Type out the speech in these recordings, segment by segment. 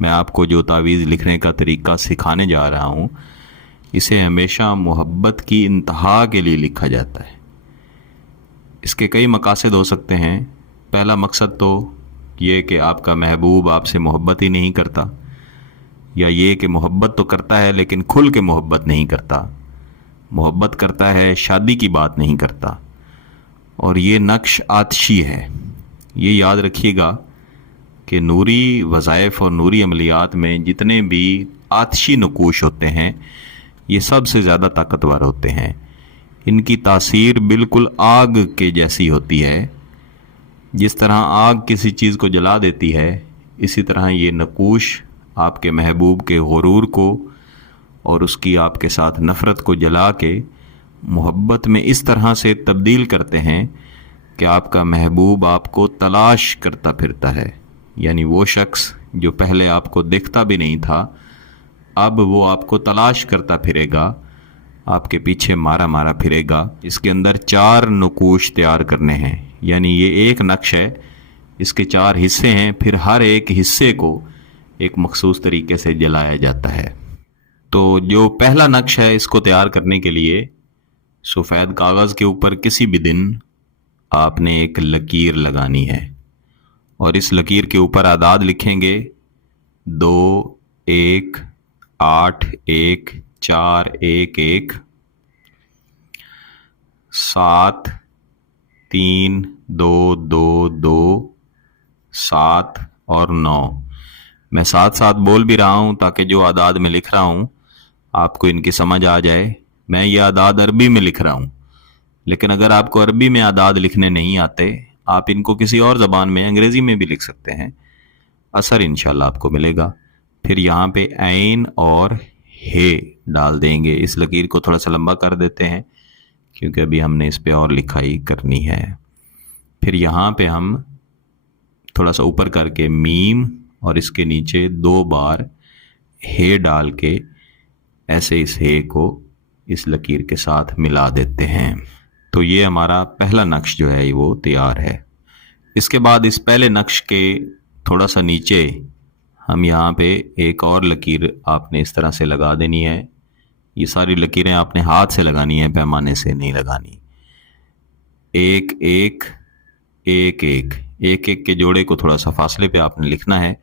मैं आपको जो तावीज़ लिखने का तरीका सिखाने जा रहा हूँ, इसे हमेशा मोहब्बत की इंतहा के लिए लिखा जाता है। इसके कई मकासद हो सकते हैं। पहला मकसद तो ये कि आपका महबूब आपसे मोहब्बत ही नहीं करता, या ये कि मोहब्बत तो करता है लेकिन खुल के मोहब्बत नहीं करता, मोहब्बत करता है शादी की बात नहीं करता, और ये नक्श आतशी है। ये याद रखिएगा कि नूरी वज़ाइफ और नूरी अमलियात में जितने भी आतशी नकूश होते हैं, ये सबसे ज़्यादा ताकतवर होते हैं। इनकी तासीर बिल्कुल आग के जैसी होती है। जिस तरह आग किसी चीज़ को जला देती है, इसी तरह ये नकूश आपके महबूब के गुरूर को और उसकी आपके साथ नफ़रत को जला के मोहब्बत में इस तरह से तब्दील करते हैं कि आपका महबूब आपको तलाश करता फिरता है। यानी वो शख्स जो पहले आपको देखता भी नहीं था, अब वो आपको तलाश करता फिरेगा, आपके पीछे मारा मारा फिरेगा। इसके अंदर 4 नकूश तैयार करने हैं। यानी ये एक नक्श है, इसके 4 हिस्से हैं, फिर हर एक हिस्से को एक मखसूस तरीके से जलाया जाता है। तो जो पहला नक्श है, इसको तैयार करने के लिए सफ़ेद कागज़ के ऊपर किसी भी दिन आपने एक लकीर लगानी है, और इस लकीर के ऊपर आदाद लिखेंगे 2 1 8 1 4 1 1 7 3 2 2 2 7 और 9। मैं साथ साथ बोल भी रहा हूँ ताकि जो आदाद में लिख रहा हूँ आपको इनकी समझ आ जाए। मैं ये आदाद अरबी में लिख रहा हूँ, लेकिन अगर आपको अरबी में आदाद लिखने नहीं आते, आप इनको किसी और ज़बान में, अंग्रेज़ी में भी लिख सकते हैं। असर इंशाल्लाह आपको मिलेगा। फिर यहाँ पे ऐन और हे डाल देंगे। इस लकीर को थोड़ा सा लंबा कर देते हैं क्योंकि अभी हमने इस पे और लिखाई करनी है। फिर यहाँ पे हम थोड़ा सा ऊपर करके मीम और इसके नीचे 2 बार हे डाल के ऐसे इस हे को इस लकीर के साथ मिला देते हैं। तो ये हमारा पहला नक्श जो है वो तैयार है। इसके बाद इस पहले नक्श के थोड़ा सा नीचे हम यहाँ पे एक और लकीर आपने इस तरह से लगा देनी है। ये सारी लकीरें आपने हाथ से लगानी है, पैमाने से नहीं लगानी। 1 1 1 1 1 1 के जोड़े को थोड़ा सा फासले पे आपने लिखना है।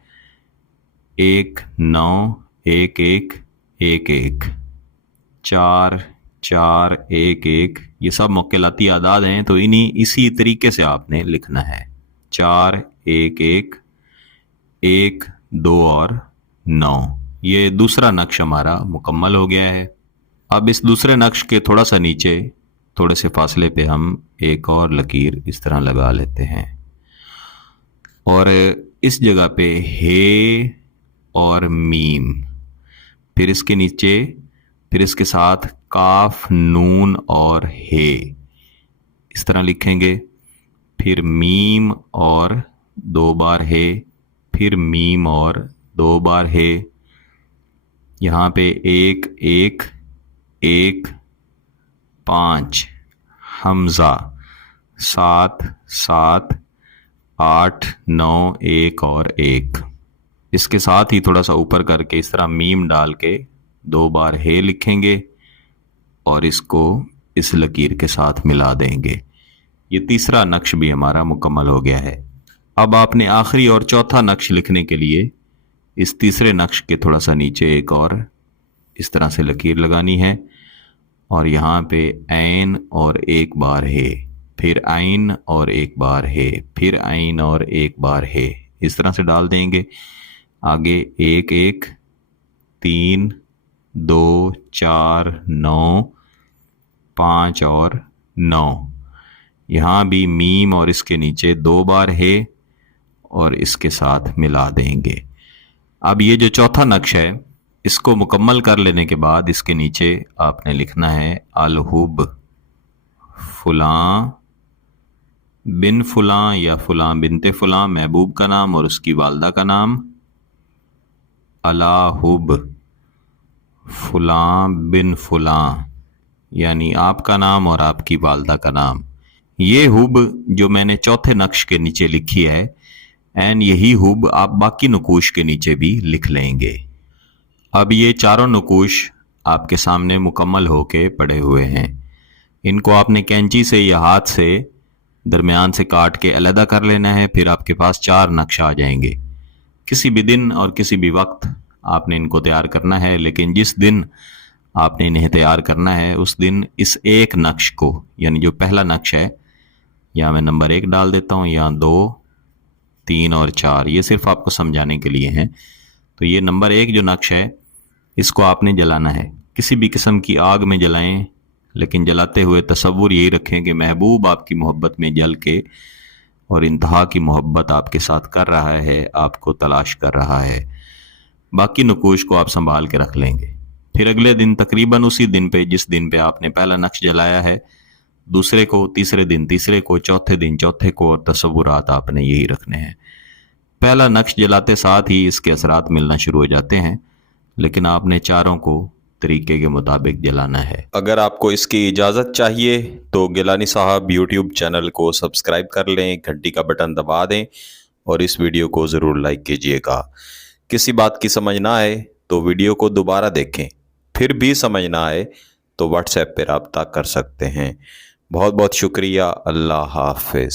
1 9 1 1 1 1 4 4 1 1। ये सब मुक्कलाती आदाद हैं, तो इसी तरीके से आपने लिखना है। 4 1 1 1 2 और 9। ये दूसरा नक्श हमारा मुकम्मल हो गया है। अब इस दूसरे नक्श के थोड़ा सा नीचे थोड़े से फासले पे हम एक और लकीर इस तरह लगा लेते हैं, और इस जगह पे हे और मीम, फिर इसके नीचे, फिर इसके साथ काफ नून और हे इस तरह लिखेंगे। फिर मीम और 2 बार हे, फिर मीम और 2 बार हे। यहाँ पे 1 1 1 5 हमज़ा 7 7 8 9 1 और 1। इसके साथ ही थोड़ा सा ऊपर करके इस तरह मीम डाल के 2 बार हे लिखेंगे और इसको इस लकीर के साथ मिला देंगे। ये तीसरा नक्श भी हमारा मुकम्मल हो गया है। अब आपने आखिरी और चौथा नक्श लिखने के लिए इस तीसरे नक्श के थोड़ा सा नीचे एक और इस तरह से लकीर लगानी है, और यहाँ पे ऐन और 1 बार हे, फिर ऐन और 1 बार हे, फिर ऐन और 1 बार हे, इस तरह से डाल देंगे। आगे 1 1 3 2 4 9 5 और 9। यहाँ भी मीम और इसके नीचे 2 बार है और इसके साथ मिला देंगे। अब ये जो चौथा नक्श है, इसको मुकम्मल कर लेने के बाद इसके नीचे आपने लिखना है अलहुब फुलां बिन फुलां या फुलां बिनते फुलां, महबूब का नाम और उसकी वालदा का नाम। अलाहुब फुलां बिन फुलां यानी आपका नाम और आपकी वालदा का नाम। ये हुब जो मैंने चौथे नक्श के नीचे लिखी है, एंड यही हुब आप बाकी नुकूश के नीचे भी लिख लेंगे। अब ये चारों नुकूश आपके सामने मुकम्मल होके पड़े हुए हैं। इनको आपने कैंची से या हाथ से दरमियान से काट के अलहदा कर लेना है। फिर आपके पास 4 नक्श आ जाएंगे। किसी भी दिन और किसी भी वक्त आपने इनको तैयार करना है, लेकिन जिस दिन आपने इन्हें तैयार करना है उस दिन इस एक नक्श को, यानी जो पहला नक्श है, यहाँ मैं नंबर 1 डाल देता हूँ, यहाँ 2, 3 और 4, ये सिर्फ आपको समझाने के लिए हैं। तो ये नंबर 1 जो नक्श है इसको आपने जलाना है। किसी भी किस्म की आग में जलाएं, लेकिन जलाते हुए तसव्वुर यही रखें कि महबूब आपकी मोहब्बत में जल के और इंतहा की मोहब्बत आपके साथ कर रहा है, आपको तलाश कर रहा है। बाकी नुकूश को आप संभाल के रख लेंगे। फिर अगले दिन तकरीबन उसी दिन पे जिस दिन पे आपने पहला नक्श जलाया है, दूसरे को, तीसरे दिन तीसरे को, चौथे दिन चौथे को, और तसव्वुरात आपने यही रखने हैं। पहला नक्श जलाते साथ ही इसके असरात मिलना शुरू हो जाते हैं, लेकिन आपने चारों को तरीके के मुताबिक जलाना है। अगर आपको इसकी इजाज़त चाहिए तो गिलानी साहब यूट्यूब चैनल को सब्सक्राइब कर लें, घंटी का बटन दबा दें और इस वीडियो को ज़रूर लाइक कीजिएगा। किसी बात की समझ ना आए तो वीडियो को दोबारा देखें, फिर भी समझ ना आए तो व्हाट्सएप पर रब्ता कर सकते हैं। बहुत बहुत शुक्रिया। अल्लाह हाफ़िज़।